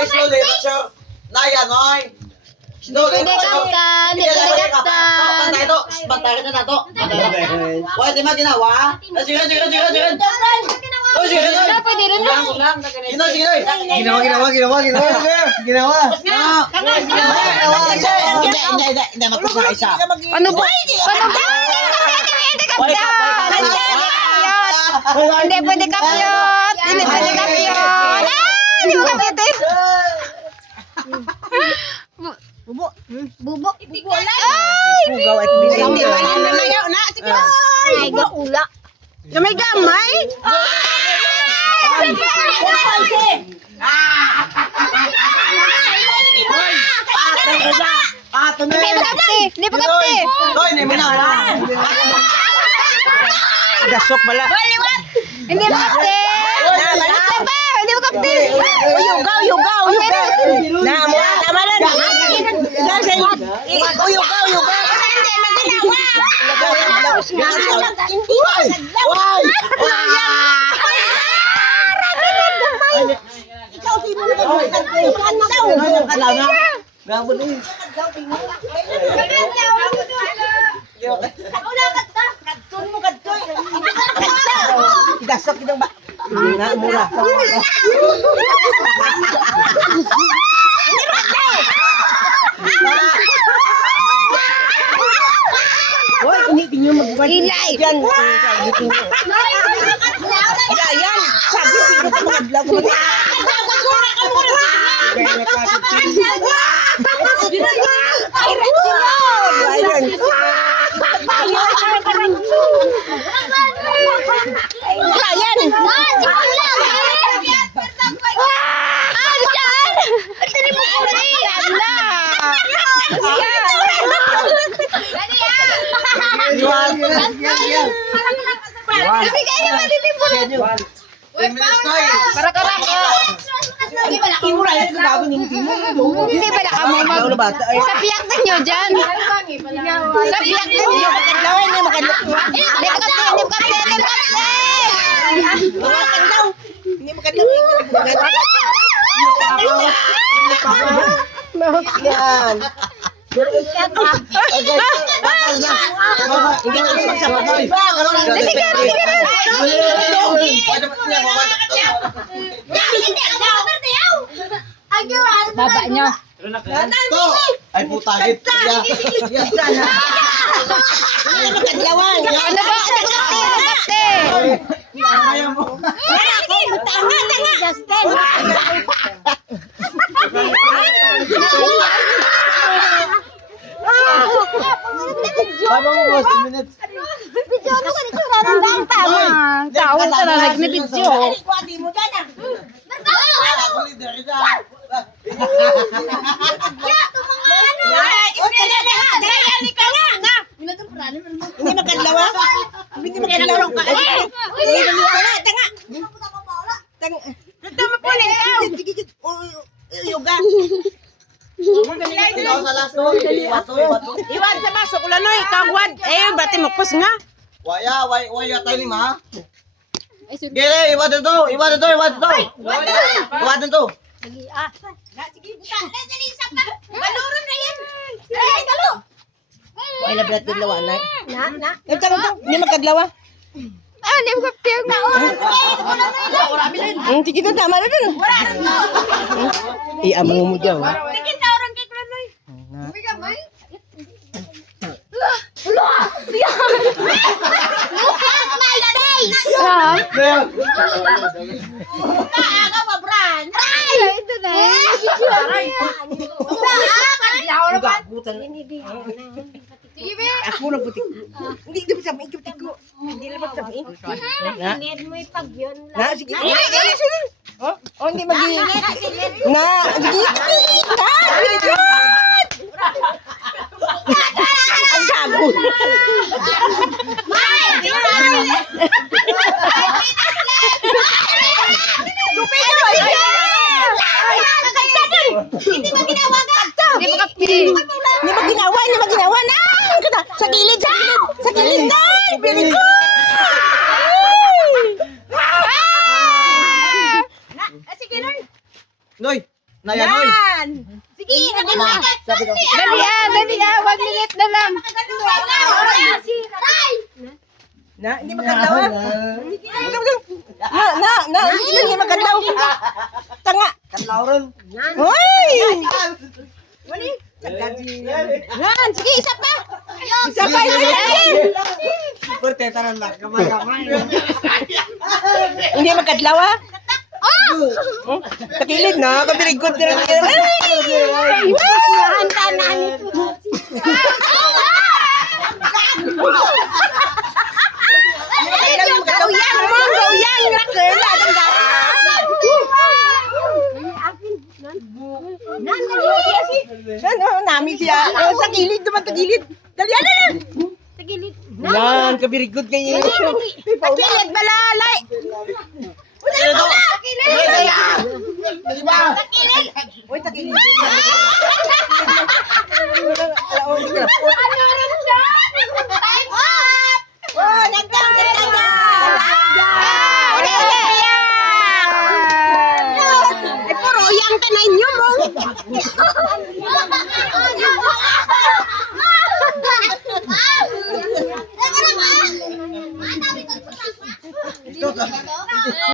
Noy, slowly, but sure. Naya, Noy. Slowly, Hindi kaptan, hindi kaptan. Bantay ito, bantay ka na ito. Wala, di ba ginawa? Sige. Noy, sige, Noy. Pwede rin na. Noy, sige, Noy. Ginawa. Hindi, magpus na isa. Ano ba? Hindi kaptan. Hindi pwede kapyot. Hindi pwede kapyot. Hindi mo kapyot eh. Bubok. Ay! Pugaw at bilis. Hindi ba yan nalayaw na? Sige. Ay, ula. Gamay gamay. Hindi pa kapte. Hindi pa kapte. Noy, hindi mo na. Gasok pala. Hindi pa kapte. Hindi pa kapte. Uyugaw. Na mo tama lang. Uyugaw. Ikaw si mo. Gabo din. Gasok kita ba? Na mura. Hoy, ini tinyo magbuhat. Ilay. Yan. Sabi tinyo. Yan. Sabi tinyo sa mga vlog. Ayan. Para ka Hindi pala ka mo mag... Sa piyak na nyo dyan. Sa piyak na nyo. Hindi pa kapte. Hindi makadlaw. Yan. Baba nyo. Ay putagit. Makadlawan. Ano ba? Kapte. Kaya mo. Baba mo boss, 2 minutes. Tao sa nalag na video. Hindi makadlawa. Hindi makadlawa. Yoga. Iwan sa baso kulanoy kagwad. Bati mo pus nga. Waya tayo lima. Gere, iwan dito. Wala blat kadlawa na. Hindi makadlawa. Hindi mo kapte. Sige to tama na dun. Amo mo diyan. Ito na Ako na butik. Hindi dapat sa ikot ko. Hindi dapat sa ikot. Need mo ipagyon lang. Na sige. Oh, hindi magi. Na, sige. Ang gago. Hindi ba ginawa ka? Hindi ba kapte? Hindi ba ginawa na? Sa gilid na. Very good. Noy, Na yan, oy. Yan. Sige, ano na. Sabi ko. Dali 1 minute na lang. Na, hindi magkadlaw ah. Hindi magkadlaw. Tanga. Katlaw ron. Hoy! Yan, sige, isa pa. Isa pa, Purte, taran lang. Kamay. Hindi magkadlaw ah. Takilid na, kabirigod na rin. Handa na nito. Gauyan mo, gauyan. Nakala, namin siya. Sa gilid naman, sa gilid. Dali, ano na? Sa gilid. Yan, kabirigod kayo. Sa gilid, balalay. Uy, takilid. Oh, nagkakita na! Ay, puro yang ka na inyo mo.